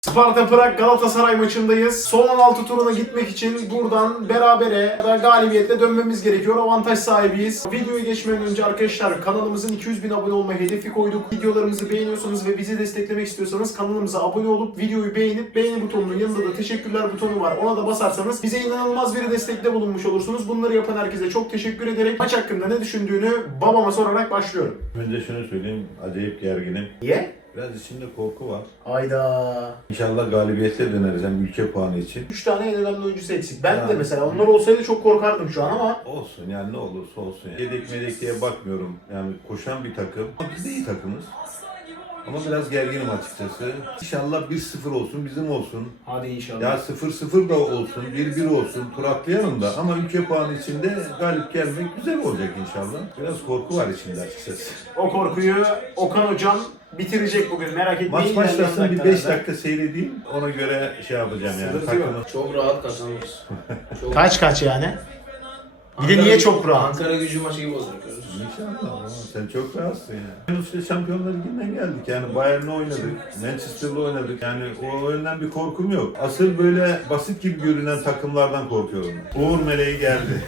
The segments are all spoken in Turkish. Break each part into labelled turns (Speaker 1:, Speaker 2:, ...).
Speaker 1: Sparta Prag Galatasaray maçındayız. Son 16 turuna gitmek için buradan berabere ya da galibiyetle dönmemiz gerekiyor. Avantaj sahibiyiz. Videoyu geçmeden önce arkadaşlar kanalımızın 200.000 abone olma hedefi koyduk. Videolarımızı beğeniyorsanız ve bizi desteklemek istiyorsanız kanalımıza abone olup videoyu beğenip beğeni butonunun yanında da teşekkürler butonu var. Ona da basarsanız bize inanılmaz bir destekte bulunmuş olursunuz. Bunları yapan herkese çok teşekkür ederek maç hakkında ne düşündüğünü babama sorarak başlıyorum.
Speaker 2: Önce şunu söyleyeyim, acayip gerginim.
Speaker 1: Niye?
Speaker 2: Biraz içimde korku var.
Speaker 1: Ayda.
Speaker 2: İnşallah galibiyetle döneriz hem ülke puanı için.
Speaker 1: 3 tane en önemli oyuncusu eksik. Ben de
Speaker 2: Yani.
Speaker 1: mesela onlar olsaydı çok korkardım şu an ama
Speaker 2: Olsun yani ne olursa olsun. Yedek medek diye bakmıyorum. Yani koşan bir takım. Ama biz de iyi takımız. Ama biraz gerginim açıkçası. İnşallah 1-0 olsun, bizim olsun.
Speaker 1: hadi inşallah.
Speaker 2: Ya 0-0 da olsun, 1-1 olsun, tur atlayalım da. Ama ülke puanı içinde galip gelmek güzel olacak inşallah. Biraz korku var içinde açıkçası.
Speaker 1: O korkuyu Okan hocam bitirecek bugün, merak etmeyin.
Speaker 2: Maç başlasın bir 5
Speaker 1: dakika.
Speaker 2: dakika seyredeyim. Ona göre şey yapacağım yani.
Speaker 1: Sıkıntı yok.
Speaker 2: Takımı.
Speaker 3: Çok rahat kazanırız. Çok...
Speaker 1: Kaç yani? Bir de niye çok rahat?
Speaker 3: Ankara Gücü maçı gibi bozduruyoruz.
Speaker 2: İnşallah ama sen çok rahatsın ya. İşte Şampiyonlar Ligi'nden geldik yani Bayern'le oynadık, Manchester'la oynadık yani o yönden bir korkum yok. Asıl böyle basit gibi görünen takımlardan korkuyorum. Uğur Meleği geldi.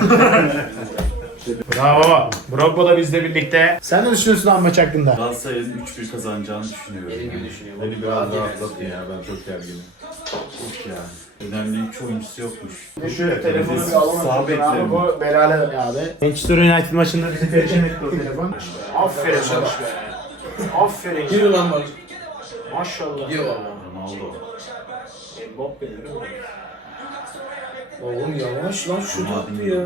Speaker 1: Bravo. Bravo da bizle birlikte. Sen ne düşünüyorsun abi maç hakkında?
Speaker 4: Galatasaray'ın 3-1 kazanacağını düşünüyorum.
Speaker 3: Benim gibi düşünüyorum.
Speaker 2: Beni biraz rahatlatın ya, ben çok gerginim.
Speaker 4: Yok ya. Önemli 3 oyuncusu yokmuş.
Speaker 1: Şöyle telefonu bir alalım.
Speaker 4: Sağ
Speaker 1: Abi
Speaker 4: beklerim.
Speaker 1: bu belalı abi. Manchester United maçında bizi perişan etti o telefon. Aferin
Speaker 3: Başa bak
Speaker 1: be. Aferin.
Speaker 3: Yürü lan bak.
Speaker 1: Maşallah.
Speaker 3: Gidiyor valla.
Speaker 4: Ronaldo.
Speaker 1: Mbappe değil mi?
Speaker 3: Oğlum yavaş lan şu attı ya.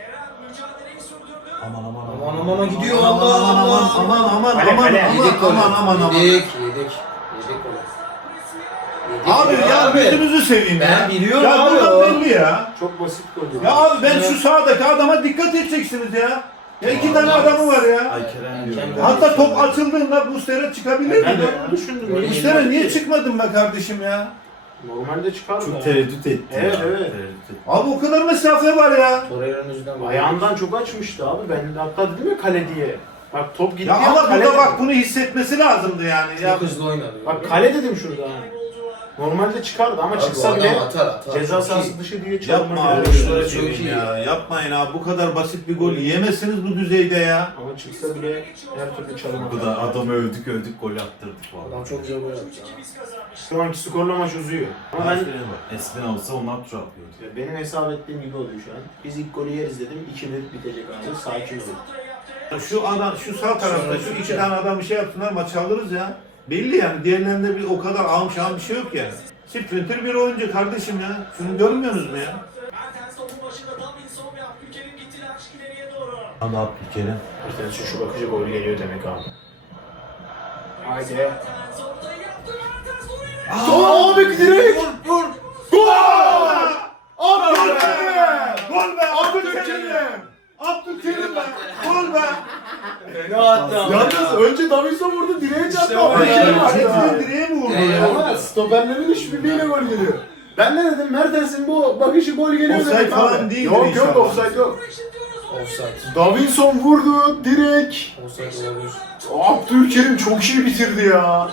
Speaker 2: Aman aman
Speaker 3: Aman aman gidiyor
Speaker 2: aman
Speaker 3: Allah
Speaker 2: aman
Speaker 3: Allah.
Speaker 2: aman aman
Speaker 1: Kale,
Speaker 2: aman
Speaker 1: kale.
Speaker 3: Yedik golü.
Speaker 2: aman aman.
Speaker 3: Yedik. Yedik golü.
Speaker 2: Abi ya gözünüzü seveyim ya.
Speaker 3: Ben biliyorum
Speaker 2: ya
Speaker 3: abi
Speaker 2: buradan
Speaker 3: o.
Speaker 2: belli ya.
Speaker 1: Çok basit gol.
Speaker 2: Ya abi ben şu sağdaki adama dikkat edeceksiniz ya. Ya iki tane adamı var ya.
Speaker 4: Aykerem diyorum.
Speaker 2: Hatta top açıldığında Muslera çıkabilir
Speaker 1: Ben de
Speaker 2: miydi?
Speaker 1: onu düşündüm. Böyle
Speaker 2: Muslera
Speaker 1: bir-
Speaker 2: niye çıkmadın be kardeşim ya?
Speaker 1: Normalde çıkar mı?
Speaker 4: Çok tereddüt etti.
Speaker 1: Evet,
Speaker 4: ya,
Speaker 1: evet.
Speaker 4: tereddüt etti.
Speaker 2: Abi o kadar mesafe var ya.
Speaker 3: Torreira'nın yüzünden gol.
Speaker 1: Ayağından çok açmıştı abi. Ben hatta dedim ya kale diye. Bak top gitti
Speaker 2: Ya ama
Speaker 1: kale
Speaker 2: burada
Speaker 1: dedim.
Speaker 2: bak bunu hissetmesi lazımdı yani. Ya
Speaker 3: Çok hızlı oynadı.
Speaker 1: Bak kale dedim şurada. ha. Normalde çıkardı ama
Speaker 3: Abi
Speaker 1: çıksa
Speaker 3: bu
Speaker 1: bile
Speaker 3: adam atar.
Speaker 1: ceza
Speaker 3: Çok
Speaker 1: sahası
Speaker 3: iyi.
Speaker 1: dışı diye
Speaker 2: yapma
Speaker 1: çalmak
Speaker 2: abi
Speaker 1: gerekiyor.
Speaker 2: şunları
Speaker 3: Çok
Speaker 2: seveyim
Speaker 3: iyi.
Speaker 2: ya. Yapmayın abi bu kadar basit bir gol yiyemezsiniz bu düzeyde ya.
Speaker 1: Ama çıksa bile her türlü çalmak.
Speaker 4: Bu da adamı övdük gol attırdık
Speaker 3: Adam
Speaker 4: vallahi.
Speaker 3: çok güzel gol attı.
Speaker 1: Şu anki skorla maç uzuyor. Ama ben
Speaker 4: Eskiden olsa onlar tur atlıyordu.
Speaker 1: benim hesap ettiğim gibi oluyor şu an. Biz ilk golü yeriz dedim. 2-1 bitecek abi. Sakin olun.
Speaker 2: Şu adam şu sağ tarafta şu iki tane adam bir şey yapsınlar maçı alırız ya. Belli yani diğerlerinde bir o kadar ağım şahım bir şey yok yani. Sprinter bir oyuncu kardeşim ya. Şunu görmüyorsunuz mu ya? Ama bir kere.
Speaker 1: Bir tanesi şu bakıcı gol geliyor demek abi. Haydi. Abi direkt!
Speaker 2: Vur!
Speaker 1: Gol!
Speaker 2: Gol
Speaker 1: Abi!
Speaker 2: be! Gol be!
Speaker 1: Abdülkerim!
Speaker 2: Abdülkerim be! Gol be!
Speaker 3: Ne attı ama.
Speaker 1: Yalnız önce Davinson vurdu, direğe çarptı.
Speaker 3: İşte o
Speaker 1: Abdülkerim
Speaker 3: ya.
Speaker 1: attı.
Speaker 2: Hepsinin direğe mi vurdu ya?
Speaker 1: Ama stoperlerin işbirliğiyle gol geliyor. Ben ne dedim? Mertens'in bu bakışı gol geliyor
Speaker 2: Offside
Speaker 1: demek
Speaker 2: falan
Speaker 1: abi.
Speaker 2: değildir
Speaker 1: Yok
Speaker 2: inşallah.
Speaker 1: yok offside yok.
Speaker 3: Offside.
Speaker 1: Davinson vurdu direk.
Speaker 3: Offside olabilir.
Speaker 1: Abdülkerim çok iyi bitirdi ya.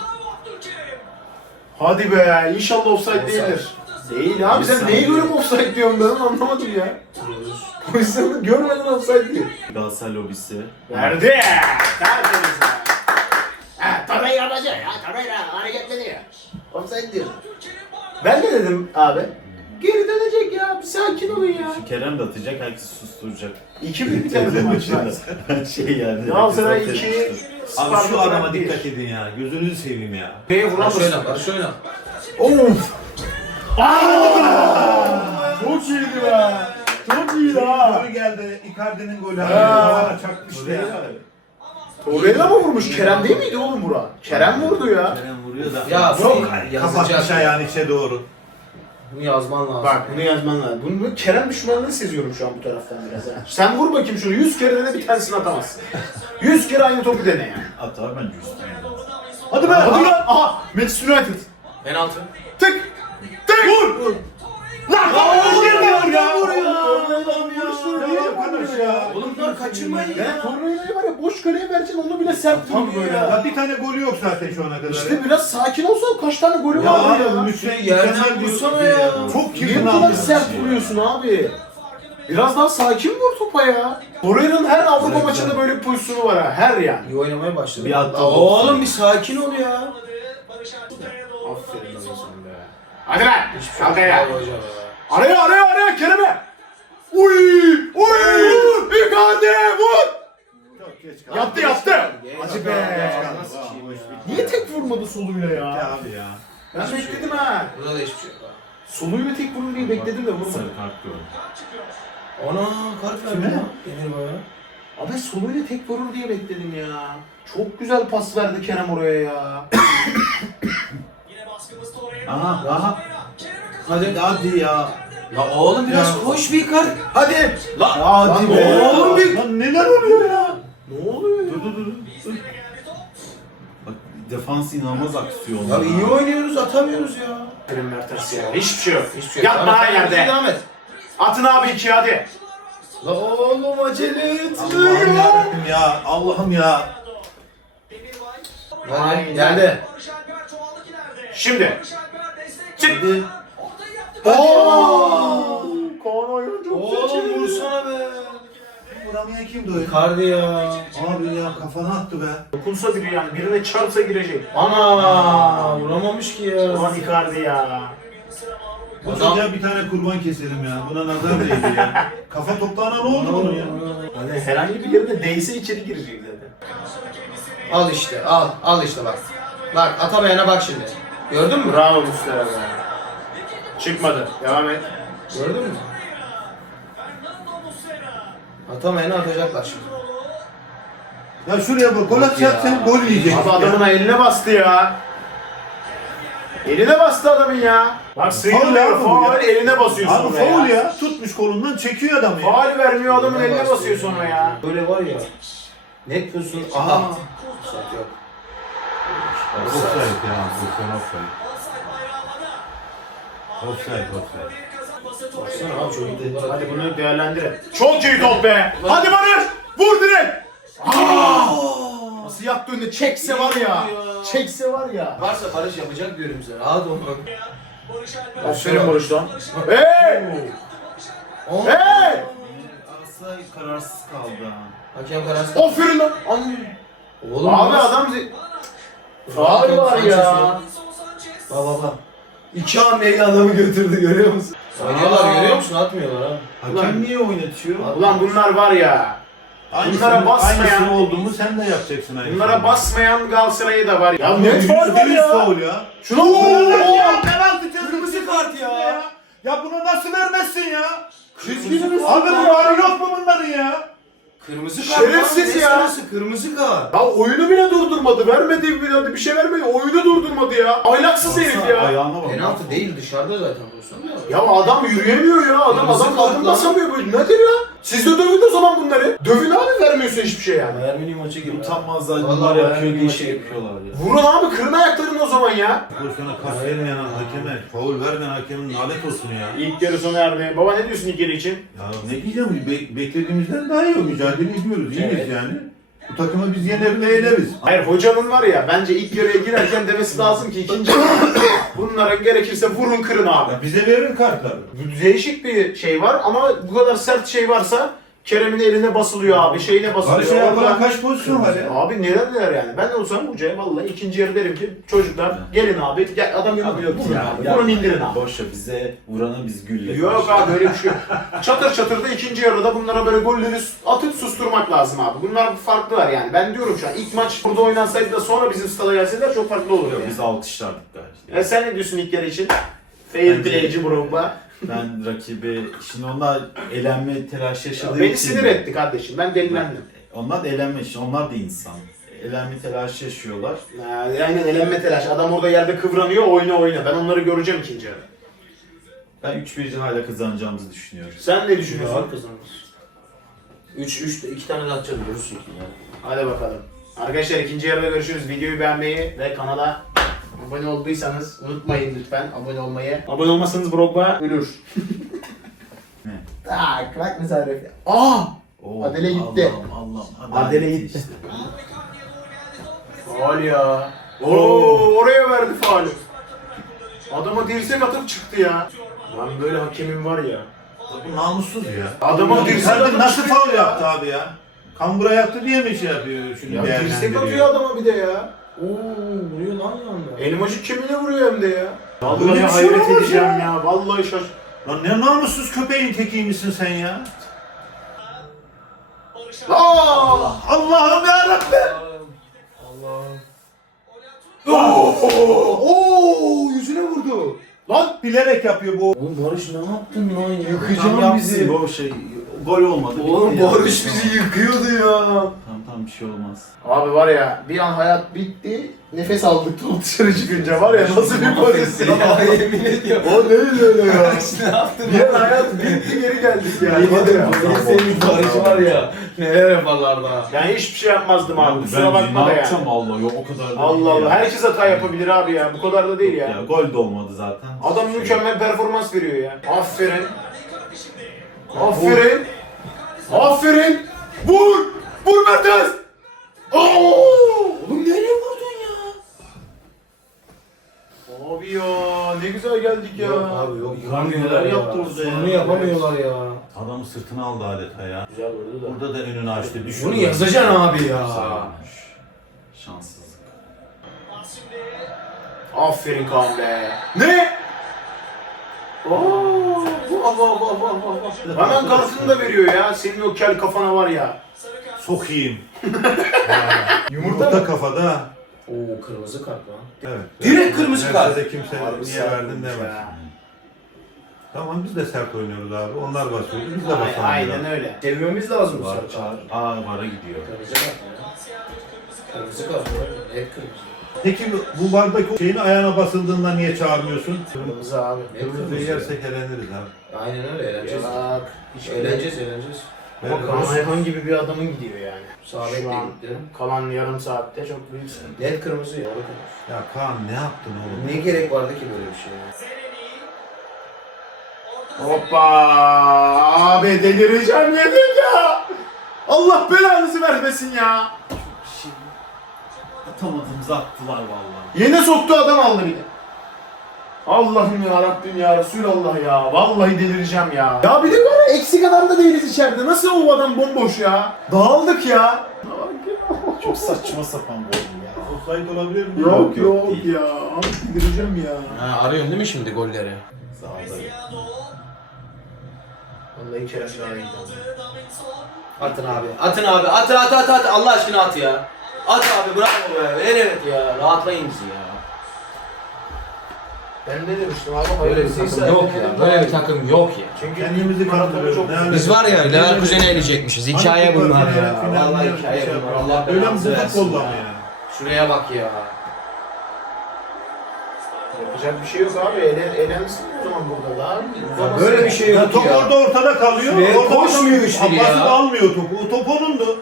Speaker 1: Hadi be, inşallah offside
Speaker 3: Offside.
Speaker 1: değildir. Değil abi, sen
Speaker 4: Offside
Speaker 1: neyi
Speaker 4: değil.
Speaker 1: görüp offside diyorsun, ben anlamadım ya.
Speaker 3: Vuruyoruz.
Speaker 1: Pozisyonu görmeden offside diyor.
Speaker 4: Galatasaray lobisi.
Speaker 1: Verdi. Tertemiz. Ha, Torreira yapacak ya, Torreira hareketleniyor. Offside diyor. Ben de dedim abi, geri dönecek ya, bir sakin olun ya.
Speaker 4: Şu Kerem de atacak, herkes susturacak.
Speaker 1: 2-1 biter bu maçlar.
Speaker 4: Şey yani.
Speaker 1: Galatasaray
Speaker 4: herkes
Speaker 1: 2,
Speaker 4: atacak.
Speaker 2: Abi şu adama dikkat edin ya. Gözünüzü seveyim ya.
Speaker 1: B'ye
Speaker 3: Barış
Speaker 1: vuramazsın.
Speaker 3: oyna, Barış oyna.
Speaker 1: Of! Çok iyiydi be! Çok iyiydi ha!
Speaker 2: Golü geldi. Icardi'nin golü.
Speaker 1: Ha.
Speaker 2: Havana çakmıştı ya.
Speaker 1: Torreira mı vurmuş? Kerem değil miydi oğlum bura? Kerem vurdu ya.
Speaker 4: Kerem vuruyor da.
Speaker 3: Ya
Speaker 2: Yok.
Speaker 3: yazacak.
Speaker 2: Kapatmış ayağını içe doğru.
Speaker 3: Bunu yazman lazım.
Speaker 1: Bak bunu yazman lazım. Bunu Kerem düşmanlığını seziyorum şu an bu taraftan biraz ha. Sen vur bakayım şunu, 100 kere dene bir tanesini atamazsın. 100 kere aynı topu dene yani.
Speaker 4: Atar bence üstüne.
Speaker 1: Hadi be! Hadi lan! Aha! Manchester United!
Speaker 3: Penaltı.
Speaker 1: Tık! Tık! Vur!
Speaker 2: Lan! Vur ya!
Speaker 1: Vur ya! Vuruştu niye
Speaker 2: arkadaş
Speaker 1: vuruyor
Speaker 2: ya.
Speaker 3: Oğlum bunlar kaçırmayın ya.
Speaker 1: Ya Torreira'yı var ya boş kaleye vereceksin onu bile sert vuruyor böyle.
Speaker 2: Ya bir tane golü yok zaten şu ana kadar.
Speaker 1: İşte biraz sakin olsan kaç tane golü
Speaker 2: ya
Speaker 1: var
Speaker 2: abi
Speaker 1: ya.
Speaker 3: Yerden vursana ya.
Speaker 2: Çok
Speaker 1: Niye
Speaker 2: kirli
Speaker 1: bu kadar
Speaker 2: abi.
Speaker 1: sert vuruyorsun abi? Biraz daha sakin vur topa ya. Torreira'nın her Avrupa
Speaker 4: Güzel,
Speaker 1: maçında
Speaker 4: güzel.
Speaker 1: böyle bir pozisyonu var ha. Her yani.
Speaker 3: İyi oynamaya başladı.
Speaker 4: Bir attı.
Speaker 3: Oğlum bir sakin ol ya.
Speaker 1: Aferin lan sen be. Hadi lan. Kalk ayağa.
Speaker 3: Hocam ya.
Speaker 1: Araya Kerem'e. Uy! Icardi vur!
Speaker 2: Çok geç kaldı.
Speaker 1: Yaptı. Hadi be.
Speaker 3: Nasıl sikeyim ya?
Speaker 1: Niye tek vurmadı soluyla
Speaker 2: Ya
Speaker 1: ya?
Speaker 2: abi ya.
Speaker 1: Ben bekledim ha.
Speaker 3: Burada da hiçbir şey yok.
Speaker 1: Soluyla tek vurur diye bekledim de vurmadı.
Speaker 4: Sarı kart gördüm.
Speaker 3: Ana kart verdi
Speaker 2: Kime?
Speaker 3: ya. Emir baba.
Speaker 1: Abi soluyla tek vurur diye bekledim ya. Çok güzel pas verdi Kerem oraya ya.
Speaker 4: Aha.
Speaker 3: Hadi ya. Ya oğlum biraz
Speaker 2: Ya.
Speaker 3: koş bir kart. Hadi.
Speaker 4: Hadi be.
Speaker 3: Oğlum bir...
Speaker 2: Lan neler oluyor ya?
Speaker 1: Ne oluyor ya?
Speaker 4: Dur. Bak defans inanılmaz aksiyon.
Speaker 3: Ya iyi oynuyoruz atamıyoruz ya.
Speaker 1: Kerem Mertens ya. Hiçbir şey yok.
Speaker 3: Hiçbir şey yok.
Speaker 1: Yatma
Speaker 3: Devam
Speaker 1: ha
Speaker 3: et,
Speaker 1: yerde.
Speaker 3: Devam et.
Speaker 1: Atın abi iki hadi.
Speaker 3: La oğlum acele
Speaker 2: Allah'ım yarabbim ya. Allah'ım ya.
Speaker 3: Hadi geldi.
Speaker 1: Şimdi. Çık.
Speaker 3: Hadi.
Speaker 1: Ooo. Kaan Ayhan çok
Speaker 3: Oğlum vursana be.
Speaker 2: Vuramayan kimdi o ya?
Speaker 3: Icardi ya.
Speaker 2: Abi ya kafana attı be.
Speaker 1: Dokunsa biri yani. Birine çarpsa girecek.
Speaker 3: Ana vuramamış ki ya.
Speaker 1: Ulan Icardi ya.
Speaker 2: Bu
Speaker 3: Adam-
Speaker 2: çocuğa bir tane kurban keselim ya. Buna nazar değdi ya. Kafa toprağına ne oldu bunun ya?
Speaker 1: Hani herhangi bir yerine değse içeri girecek zaten.
Speaker 3: Al işte al işte bak. Bak atamayana bak şimdi. Gördün mü?
Speaker 1: Bravo Muslera be. Çıkmadı. Devam et.
Speaker 3: Gördün mü? Atamayana atacaklar şimdi.
Speaker 2: Ya şuraya bak. Gol atacaksan gol yiyecek.
Speaker 1: Abi adamın eline bastı ya. Eline bastı adamın ya. Bak
Speaker 2: Faul
Speaker 1: sıyrılıyor.
Speaker 2: abi bu ya.
Speaker 1: Faul eline basıyor
Speaker 2: Abi
Speaker 1: sonra
Speaker 2: faul ya. Tutmuş kolundan çekiyor adamı ya.
Speaker 1: Faul vermiyor adamın
Speaker 3: Eline
Speaker 1: eline
Speaker 3: bastı.
Speaker 1: basıyor sonra ya.
Speaker 3: Böyle var ya. Net pozisyon. Aha. Offside yok.
Speaker 2: Offside ya. Offside. Offside.
Speaker 3: Baksana abi çok iyi.
Speaker 1: Hadi bunu değerlendirin. Çok iyi top be. Hadi Barış. Vur direkt. Nasıl yaptı önüne? Çekse var ya. Çekse var ya.
Speaker 3: Varsa Barış yapacak diyorum sana. Rahat ol bak.
Speaker 1: Aferin Barış lan. Hey! Hey!
Speaker 4: Asla kararsız kaldı.
Speaker 3: Hakem kararsız.
Speaker 1: Aferin lan.
Speaker 3: Oğlum
Speaker 1: Abi
Speaker 3: nasıl-
Speaker 1: adam... Faul var ya.
Speaker 3: Bak. İki hamleyle adamı götürdü görüyor musun? Oynuyorlar görüyor musun? Atmıyorlar ha.
Speaker 2: Hakem niye oynatıyor?
Speaker 1: Ulan bunlar var ya. Bunlara basmayan-
Speaker 2: Aynısını olduğumu sen de yapacaksın aynısını.
Speaker 1: Bunlara basmayan Galatasaray'ı da var ya. Ya net
Speaker 2: Yüzde
Speaker 1: faul var
Speaker 2: yüz
Speaker 1: ya.
Speaker 2: faul ya.
Speaker 1: Şuna vur.
Speaker 2: Penaltı
Speaker 3: Kırmızı kart ya.
Speaker 2: Ya bunu nasıl vermezsin ya?
Speaker 1: Çizginin
Speaker 2: Abi bu var yok mu bunların ya?
Speaker 3: Kırmızı kart.
Speaker 1: Şerefsiz
Speaker 3: lan, ne
Speaker 1: ya.
Speaker 3: sarısı? Kırmızı kart.
Speaker 1: Ya oyunu bile durdurmadı. Vermedi bir şey vermedi. Oyunu durdurmadı ya. Aylaksız herif ya.
Speaker 2: Ayağına bak.
Speaker 3: Penaltı değil dışarıda zaten pozisyon ya.
Speaker 1: Ya adam yürüyemiyor ya.
Speaker 3: Kırmızı
Speaker 1: Adam
Speaker 3: kart
Speaker 1: adım
Speaker 3: lan.
Speaker 1: basamıyor böyle. Nedir ya? Siz de dövün o zaman bunları. Dövün abi vermiyorsa hiçbir şey yani.
Speaker 3: Bayern Münih maçı gibi.
Speaker 4: Utanmazlar
Speaker 3: Vallahi
Speaker 4: bunlar
Speaker 3: bayağı
Speaker 4: yapıyor
Speaker 3: bir
Speaker 4: diye
Speaker 3: maçı
Speaker 4: şey
Speaker 3: gibi.
Speaker 4: yapıyorlar ya.
Speaker 1: Vurun abi kırın ayaklarını o zaman ya.
Speaker 2: Pozisyona pas vermeyen hakeme, faul vermeyen hakemin lanet olsun ya.
Speaker 1: İlk yarı sona erdi. Baba ne diyorsun ilk yarı için?
Speaker 2: Ya ne diyeceğim, beklediğimizden daha iyi mücadele ediyoruz, iyiyiz
Speaker 1: Evet.
Speaker 2: yani. Bu takımı biz yener ve eleriz.
Speaker 1: Hayır hocanın var ya bence ilk yarıya girerken demesi lazım ki ikinci yarı bunlara gerekirse vurun kırın abi.
Speaker 2: Ya bize verin kartları.
Speaker 1: Değişik bir şey var ama bu kadar sert şey varsa Kerem'in eline basılıyor abi, şeyine basılıyor.
Speaker 2: Barış'a yapılan
Speaker 1: Orada-
Speaker 2: kaç pozisyon var ya?
Speaker 1: Abi neler yani. Ben de olsam hocaya vallahi ikinci yarı derim ki çocuklar gelin abi, gel, adam yanılıyor vurun abi, vurun indirin abi.
Speaker 4: Boş ver bize vuranı biz gülle.
Speaker 1: Yok abi öyle bir şey yok. Çatır çatır da ikinci yarıda bunlara böyle golleri atıp susturmak lazım abi. Bunlar farklılar yani. Ben diyorum şu an ilk maç burada oynansaydı da sonra bizim stada gelseler çok farklı olurdu
Speaker 4: Yok,
Speaker 1: yani.
Speaker 4: biz alkışlardık galiba.
Speaker 1: Sen ne diyorsun ilk yarı için? Fail
Speaker 4: Bence-
Speaker 1: playci Brogba.
Speaker 4: Ben rakibi, şimdi onlar elenme telaşı yaşadığı
Speaker 1: Beni
Speaker 4: için-
Speaker 1: sinir etti kardeşim. Ben delilendim.
Speaker 4: Onlar da elenme için, onlar da insan. Elenme telaşı yaşıyorlar.
Speaker 1: Aynen elenme telaş. Adam orada yerde kıvranıyor, oyna. Ben onları göreceğim ikinci yarı.
Speaker 4: Ben 3-1 hala kazanacağımızı düşünüyorum.
Speaker 1: Sen ne düşünüyorsun?
Speaker 3: kazanır. 3 2 tane de atacağız görürsün ki ya.
Speaker 1: Hadi bakalım. Arkadaşlar ikinci yarıda görüşürüz. Videoyu beğenmeyi ve kanala abone olduysanız unutmayın lütfen abone olmayı. Abone olmasanız Brogba ölür.
Speaker 3: Bak mesela refi. Aa!
Speaker 4: Oo,
Speaker 3: Adele gitti.
Speaker 4: Allah'ım.
Speaker 3: Adele gitti.
Speaker 4: işte.
Speaker 1: Faul ya. Oo, oraya verdi faulü. Adama dirsek atıp çıktı ya. Lan böyle hakemim var ya.
Speaker 2: Bu namussuz ya.
Speaker 1: Adama dirsek
Speaker 2: Icardi
Speaker 1: atıp
Speaker 2: nasıl
Speaker 1: çıktı
Speaker 2: faul
Speaker 1: ya.
Speaker 2: yaptı abi ya? Kambura yaptı diye mi şey yapıyor? Şunu
Speaker 1: Ya dirsek
Speaker 2: değerlendiriyor.
Speaker 1: atıyor adama bir de ya.
Speaker 3: Oo, vuruyor lan yanında.
Speaker 1: Elmacık kemiğine vuruyor hem de ya.
Speaker 2: Böyle
Speaker 1: Vallahi
Speaker 2: bir şey
Speaker 1: hayret
Speaker 2: olamaz
Speaker 1: edeceğim
Speaker 2: ya.
Speaker 1: ya. Vallahi şaş.
Speaker 2: Lan ne namussuz köpeğin tekiymişsin sen ya?
Speaker 1: Aa!
Speaker 2: Allah'ım yarabbim!
Speaker 3: Oo, yüzüne vurdu.
Speaker 2: Lan bilerek yapıyor bu.
Speaker 3: Oğlum Barış ne yaptın lan?
Speaker 4: Tam
Speaker 3: Yıkacaksın
Speaker 4: yapsın
Speaker 3: bizi.
Speaker 4: o şey. Gol olmadı.
Speaker 3: Oğlum
Speaker 4: bitti ya.
Speaker 3: Barış bizi yıkıyordu ya.
Speaker 4: Tamam bir şey olmaz.
Speaker 1: Abi var ya bir an hayat bitti. Nefes aldık top dışarı çıkınca var ya nasıl bir pozisyon.
Speaker 3: Ya yemin ediyorum.
Speaker 1: O neydi öyle ya?
Speaker 3: Barış ne yaptın?
Speaker 1: Bir an hayat bitti geri geldik ya.
Speaker 3: Yemin
Speaker 1: Var
Speaker 3: ederim
Speaker 1: ya.
Speaker 3: senin Barış var ya. Neler yaparlar daha.
Speaker 1: Ben hiçbir şey yapmazdım abi.
Speaker 4: Ben
Speaker 1: Kusura bakma
Speaker 4: ne
Speaker 1: da
Speaker 4: yapacağım
Speaker 1: yani.
Speaker 4: Allah yok o kadar da
Speaker 1: Allah
Speaker 4: değil
Speaker 1: Allah.
Speaker 4: ya.
Speaker 1: Herkes hata yapabilir abi ya. Bu kadar da değil ya.
Speaker 4: Ya gol de olmadı zaten.
Speaker 1: Adam mükemmel performans veriyor ya. Aferin. Aferin. Aferin. Vur. Vur Mertens.
Speaker 3: Oğlum nereye vurdun ya?
Speaker 1: Abi ya ne güzel geldik ya.
Speaker 3: Yok abi yok.
Speaker 4: Neler yaptı orada ya?
Speaker 3: Sonunu yapamıyorlar ya.
Speaker 2: Adamı sırtına aldı adeta ya.
Speaker 1: Güzel vurdu da.
Speaker 2: Burada da önünü açtı. Düşürdü.
Speaker 3: Bunu yazacaksın abi ya.
Speaker 4: Güzelmiş. Şanssızlık.
Speaker 1: Aferin Kaan be. Ne? Oo, hemen kartını da veriyor ya. Senin o kel kafana var ya.
Speaker 2: Sokayım.
Speaker 1: Yumurta mı?
Speaker 2: Kafada.
Speaker 3: Oo kırmızı kart lan.
Speaker 2: Evet.
Speaker 3: Direkt kırmızı kart.
Speaker 2: Derse de kimse
Speaker 1: Harbi
Speaker 2: niye
Speaker 1: sert
Speaker 2: verdin
Speaker 1: olmuş
Speaker 2: demez.
Speaker 1: ya.
Speaker 2: Tamam biz de sert oynuyoruz abi. Onlar basıyor. Biz de basalım.
Speaker 1: Aynen öyle. Sevmemiz lazım bu
Speaker 4: Var,
Speaker 1: sarı.
Speaker 4: vara gidiyor.
Speaker 3: Kırmızı kart ya. Kırmızı kart var. Hep kırmızı.
Speaker 2: Peki bu bardaki şeyin ayağına basıldığında niye çağırmıyorsun?
Speaker 1: Kırmızı abi.
Speaker 2: Kırmızı yersek eğleniriz abi.
Speaker 3: Aynen öyle eğleneceğiz.
Speaker 1: Bak.
Speaker 3: Eğleneceğiz eğleneceğiz.
Speaker 1: Ama Kaan Ayhan gibi bir adamın gidiyor yani.
Speaker 3: Sağ
Speaker 1: Şu
Speaker 3: bekle
Speaker 1: an
Speaker 3: gitti.
Speaker 1: kalan yarım saatte çok büyük sıkıntı.
Speaker 3: Net kırmızı ya. Doğru kırmızı.
Speaker 2: Ya Kaan ne yaptın oğlum?
Speaker 3: Ne gerek vardı ki böyle bir şeye?
Speaker 1: Hoppa! Abi delireceğim yedik ya! Allah belanızı vermesin ya!
Speaker 4: Atamadığımızı attılar vallahi.
Speaker 1: Yine soktu adam aldı bir de. Allah'ım ya Rabbim ya Resulallah ya. Vallahi delireceğim ya. Ya bir de böyle eksi kadar da değiliz içeride. Nasıl o adam bomboş ya? Dağıldık ya.
Speaker 4: Çok saçma sapan gol ya.
Speaker 2: Offside olabilir mi?
Speaker 1: Yok
Speaker 4: yok,
Speaker 1: yok
Speaker 4: değil.
Speaker 1: ya. Abi delireceğim ya.
Speaker 3: Ha, arıyorsun değil mi şimdi golleri?
Speaker 4: Sağda.
Speaker 1: Vallahi Kerem daha iyi.
Speaker 3: Atın abi. Atın abi. At. Allah aşkına at ya. At abi bravo be. Evet ya. Rahatlayın bizi ya.
Speaker 1: Ben ne demiştim abi?
Speaker 3: Böyle bir takım yok ya. Böyle bir takım yok ya.
Speaker 1: Çünkü
Speaker 2: Kendimizi kandırıyoruz.
Speaker 1: çok
Speaker 2: Ne alakası
Speaker 3: Biz var ya Leverkusen'e elecekmişiz. Hikaye
Speaker 2: Hangi
Speaker 3: bunlar
Speaker 2: kupa
Speaker 3: ya.
Speaker 2: final,
Speaker 3: Vallahi
Speaker 2: final
Speaker 3: hikaye
Speaker 2: şey
Speaker 3: bunlar.
Speaker 2: yapıyor?
Speaker 3: Allah
Speaker 2: Öyle mi
Speaker 3: belanızı
Speaker 2: bu
Speaker 3: versin
Speaker 2: futbolla
Speaker 3: ya.
Speaker 2: mı yani?
Speaker 3: Şuraya bak ya.
Speaker 1: yapacak bir şey yok abi. Elensin o zaman burada da abi.
Speaker 3: Ya böyle bir şey
Speaker 2: Ya
Speaker 3: yok
Speaker 2: top
Speaker 3: ya.
Speaker 2: orada ortada kalıyor.
Speaker 3: Şuraya
Speaker 2: Orada
Speaker 3: koşmuyor işte ya.
Speaker 2: Abbas'ı da almıyor topu. O top onundu.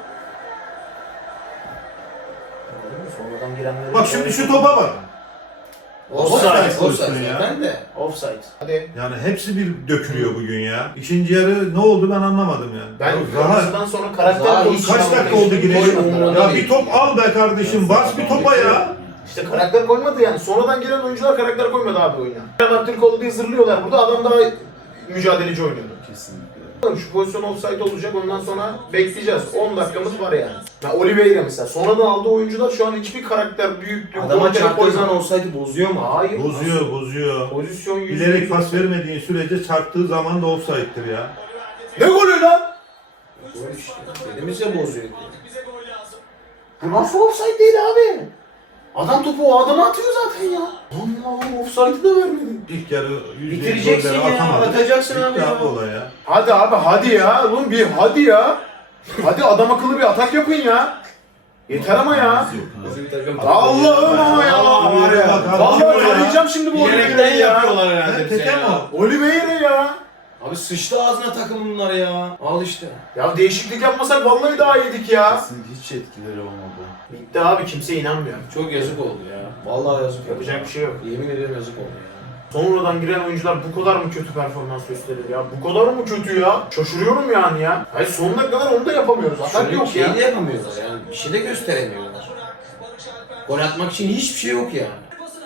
Speaker 1: Sonradan girenleri...
Speaker 2: Bak şimdi şu topa bak.
Speaker 3: Offside
Speaker 2: Offside ya.
Speaker 3: zaten de.
Speaker 1: Offside. Hadi.
Speaker 2: Yani hepsi bir dökülüyor bugün ya. İkinci yarı ne oldu ben anlamadım yani.
Speaker 1: Ben
Speaker 2: Ya Zaha
Speaker 1: kırmızıdan sonra karakter
Speaker 3: Zaha
Speaker 1: konusu...
Speaker 3: hiç
Speaker 2: kaç dakika oldu girişim?
Speaker 3: Gol
Speaker 2: Ya bir top al be kardeşim. Bas bir topa ya.
Speaker 1: İşte karakter koymadı yani. Sonradan giren oyuncular karakter koymadı abi oyuna. Kerem Aktürkoğlu diye zırlıyorlar burada. Adam daha mücadeleci oynuyordu.
Speaker 4: Kesinlikle.
Speaker 1: Şu pozisyon offside olacak, ondan sonra bekleyeceğiz. 10 dakikamız var yani. Ya Oliveira mesela, sonradan aldığı oyuncular şu an hiçbir karakter büyüklüğü,
Speaker 3: Adama
Speaker 1: ortaya
Speaker 3: çarptığı
Speaker 1: koyma-
Speaker 3: zaman olsaydı bozuyor mu?
Speaker 1: Hayır.
Speaker 2: Bozuyor.
Speaker 1: Pozisyon yüzde
Speaker 2: Bilerek
Speaker 1: yüz.
Speaker 2: pas vermediğin sürece çarptığı zaman da offside'dir ya.
Speaker 1: Ne golü lan?
Speaker 3: Gol işte. Dedimiz ya bozuyor.
Speaker 1: Bu nasıl offside değil abi? Adam topu o adama atıyor zaten ya. Allah'ım offside'ı da vermedi.
Speaker 2: İlk yarı %100
Speaker 3: Bitireceksin
Speaker 2: golleri
Speaker 3: ya,
Speaker 2: atamadık.
Speaker 3: atacaksın
Speaker 2: Bitti
Speaker 3: abi ya.
Speaker 2: abi olay ya.
Speaker 1: Hadi abi hadi ya. Oğlum bir hadi ya. Hadi adam akıllı bir atak yapın ya. Yeter ama ya.
Speaker 3: Bizim takım
Speaker 1: Allah'ım ama ya.
Speaker 2: Var ya, bak,
Speaker 1: Vallahi
Speaker 2: var ya.
Speaker 1: arayacağım şimdi bu
Speaker 3: Bilerekten
Speaker 1: Oliveira'yı ya.
Speaker 3: yapıyorlar herhalde bize
Speaker 2: Teke mi
Speaker 3: ya.
Speaker 2: o?
Speaker 1: Oliveira ya.
Speaker 3: Abi sıçtı ağzına takım bunlar ya. Al işte.
Speaker 1: Ya değişiklik yapmasak vallahi daha yedik ya.
Speaker 4: Kesinlikle hiç etkileri olmadı.
Speaker 1: Bitti abi kimse inanmıyor.
Speaker 3: Çok yazık oldu ya. Vallahi yazık oldu.
Speaker 1: Yapacak bir şey yok.
Speaker 3: Yemin ediyorum yazık oldu ya.
Speaker 1: Sonradan giren oyuncular bu kadar mı kötü performans gösterir ya? Bu kadar mı kötü ya? Şaşırıyorum yani ya. Hayır sonuna kadar onu da yapamıyoruz. Atak
Speaker 3: Şöyle bir
Speaker 1: yok
Speaker 3: şey
Speaker 1: ya.
Speaker 3: de yapamıyorlar yani. Bir şey de gösteremiyorlar. Gol atmak için hiçbir şey yok yani.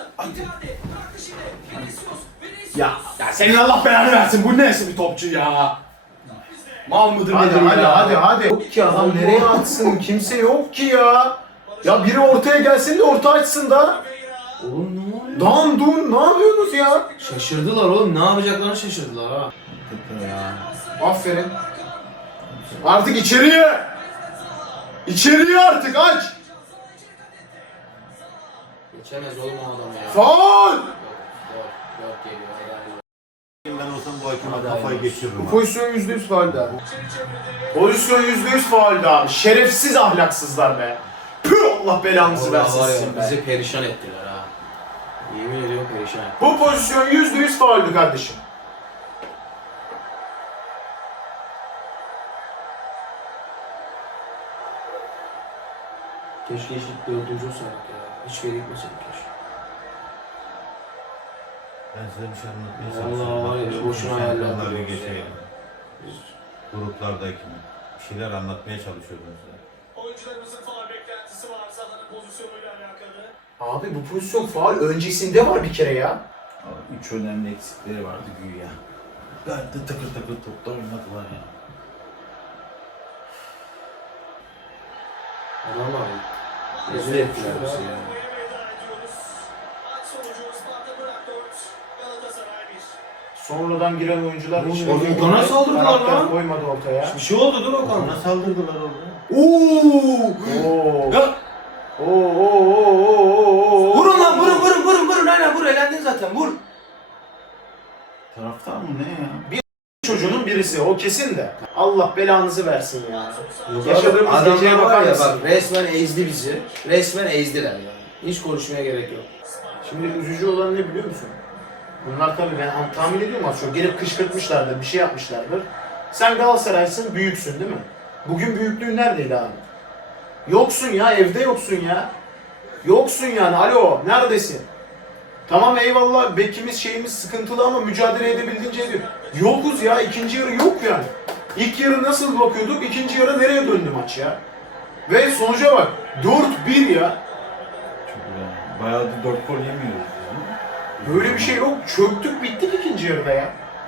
Speaker 4: Ya senin Allah belanı versin. Bu neyse bir topçu ya. Mal mıdır
Speaker 1: Hadi
Speaker 4: nedir
Speaker 1: hadi
Speaker 4: ya?
Speaker 1: hadi hadi. Yok ki adam nereye atsın? Kimse yok ki ya. Ya biri ortaya gelsin de orta açsın da.
Speaker 3: Oğlum ne oluyor?
Speaker 1: Dan dun ne yapıyorsunuz ya?
Speaker 3: Şaşırdılar oğlum. Ne yapacaklarını şaşırdılar ha.
Speaker 4: Ya.
Speaker 1: Aferin. Artık içeriye. İçeriye artık aç.
Speaker 3: Geçemez oğlum o adam ya.
Speaker 1: Faul.
Speaker 3: Dört geliyor. helal olsun.
Speaker 2: Ben olsam bu hakeme
Speaker 3: Hadi
Speaker 2: kafayı
Speaker 3: hayırlı.
Speaker 2: geçiririm.
Speaker 1: Bu
Speaker 2: abi.
Speaker 1: pozisyon %100 faulde abi. Pozisyon %100 faulde abi. Şerefsiz ahlaksızlar be. Püh Allah belanızı
Speaker 3: Vallahi
Speaker 1: versin
Speaker 3: var ya,
Speaker 1: sizin be.
Speaker 3: bizi perişan ettiler ha. Yemin ediyorum perişan ettiler.
Speaker 1: Bu pozisyon %100 fauldü kardeşim.
Speaker 3: Keşke hiç dördüncü olsaydık ya. Hiç geri gitmeseydik keşke.
Speaker 2: Ben size bir şey anlatmaya
Speaker 3: Vallahi
Speaker 2: çalışıyorum.
Speaker 3: var ya,
Speaker 2: Bak,
Speaker 3: boşuna
Speaker 2: şu
Speaker 3: hayaller
Speaker 2: şampiyonlar
Speaker 3: kuruyoruz
Speaker 2: Ligi
Speaker 3: ya.
Speaker 2: şey, gruplardaki bir şeyler anlatmaya çalışıyordum size.
Speaker 5: Oyuncularımızın faul beklentisi var Zaha'nın pozisyonuyla alakalı.
Speaker 1: Abi bu pozisyon faul öncesinde var bir kere ya.
Speaker 4: Abi, 3 önemli eksikleri vardı güya. Gayet de takır takır topta oynadılar ya.
Speaker 3: Adamlar rezil ettiler bizi ya.
Speaker 5: Buraya veda ediyoruz. Maç sonucu Sparta Prag 4, Galatasaray 1.
Speaker 1: Sonradan giren oyuncular hiç
Speaker 3: Okan'a saldırdılar
Speaker 1: karakter
Speaker 3: lan.
Speaker 1: koymadı ortaya.
Speaker 3: Bir şey oldu dur Okan.
Speaker 2: Ona saldırdılar orada.
Speaker 1: Oo!
Speaker 3: Ya
Speaker 1: Oo!
Speaker 3: vurun lan vurun aynen vur elendin zaten vur.
Speaker 4: Taraftar mı ne ya?
Speaker 1: Çocuğunun birisi o kesin de. Allah belanızı versin ya.
Speaker 3: Yaşadığımız
Speaker 1: Yaşadığımız geceye
Speaker 3: adamlar
Speaker 1: bakar
Speaker 3: var ya
Speaker 1: mısın?
Speaker 3: bak resmen ezdi bizi. Resmen ezdiler yani. Hiç konuşmaya gerek yok.
Speaker 1: Şimdi üzücü olan ne biliyor musun? Bunlar tabii ben tahmin ediyorum az çok. Gelip kışkırtmışlardır, bir şey yapmışlardır. Sen Galatasaray'sın, büyüksün değil mi? Bugün büyüklüğün neredeydi abi? Yoksun ya, evde yoksun ya. Yoksun yani, alo, neredesin? Tamam eyvallah, bekimiz şeyimiz sıkıntılı ama mücadele edebildiğince ediyor. Yokuz ya, ikinci yarı yok yani. İlk yarı nasıl bakıyorduk, ikinci yarı nereye döndü maç ya? Ve sonuca bak, 4-1 ya.
Speaker 4: Çok güzel. Bayağı da 4 gol yemiyoruz. ya.
Speaker 1: Böyle bir şey yok. Çöktük bittik ikinci yarıda ya.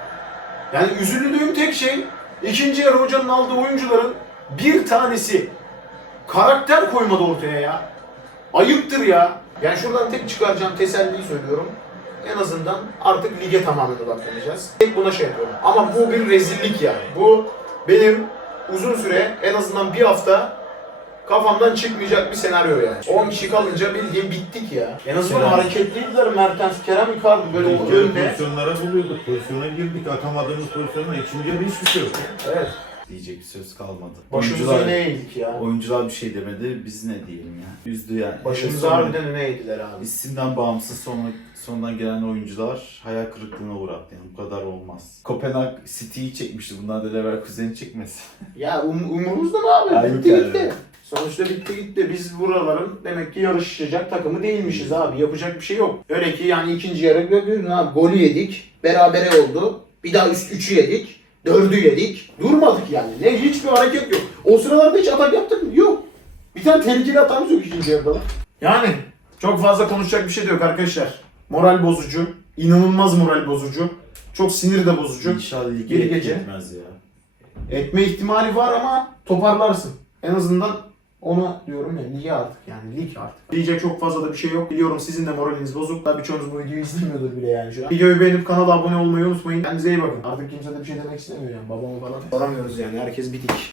Speaker 1: Yani üzüldüğüm tek şey ikinci yarı hocanın aldığı oyuncuların bir tanesi karakter koymadı ortaya ya. Ayıptır ya. Yani şuradan tek çıkaracağım teselliyi söylüyorum. En azından artık lige tamamen odaklanacağız. Tek buna şey yapıyorum. Ama bu bir rezillik yani. Bu benim uzun süre en azından bir hafta kafamdan çıkmayacak bir senaryo yani. 10 kişi kalınca bildiğin bittik ya. En azından
Speaker 2: Kerem.
Speaker 1: hareketliydiler Mertens, Kerem Icardi böyle
Speaker 2: İlk
Speaker 1: o
Speaker 2: yarı
Speaker 1: önde.
Speaker 2: pozisyonlara buluyorduk. Pozisyona girdik. Atamadığımız pozisyona. İkinci yarı hiçbir şey yok.
Speaker 1: Evet.
Speaker 4: Diyecek bir söz kalmadı.
Speaker 1: Başımıza ne eğildik ya.
Speaker 4: Oyuncular bir şey demedi, biz ne diyelim ya. Üzdü yani.
Speaker 1: Başımıza
Speaker 4: Sonra
Speaker 1: harbiden ne eğdiler abi.
Speaker 4: İsimden bağımsız sonradan gelen oyuncular hayal kırıklığına uğrattı. Yani bu kadar olmaz. Kopenhag City'yi çekmişti. Bunlar da Leverkusen'i çekmesin.
Speaker 1: Ya umurumuzda mı abi?
Speaker 4: Ya
Speaker 1: Bitti
Speaker 4: yok
Speaker 1: gitti.
Speaker 4: yani.
Speaker 1: Sonuçta bitti gitti. Biz buraların demek ki yarışacak takımı değilmişiz abi. Yapacak bir şey yok. Öyle ki yani ikinci yarı görüyorsun abi. Golü yedik. Berabere oldu. Bir daha üst 3'ü yedik. 4'ü yedik. Durmadık yani. Ne hiçbir hareket yok. O sıralarda hiç atak yaptık mı? Yok. Bir tane tehlikeli hatamız yok ikinci yarıda. Yani çok fazla konuşacak bir şey de yok arkadaşlar. Moral bozucu. İnanılmaz moral bozucu. Çok sinir de bozucu.
Speaker 4: İnşallah
Speaker 1: Bir
Speaker 4: lige
Speaker 1: gece.
Speaker 4: gitmez ya.
Speaker 1: Etme ihtimali var ama toparlarsın. En azından ona diyorum ya lige artık yani lig artık. Diyecek çok fazla da bir şey yok. Biliyorum sizin de moraliniz bozuk. Tabii birçoğunuz bu videoyu izlemiyordur bile yani şu an. Videoyu beğenip kanala abone olmayı unutmayın. Kendinize iyi bakın. Artık kimse de bir şey demek istemiyor yani babama falan. Soramıyoruz yani herkes bitik.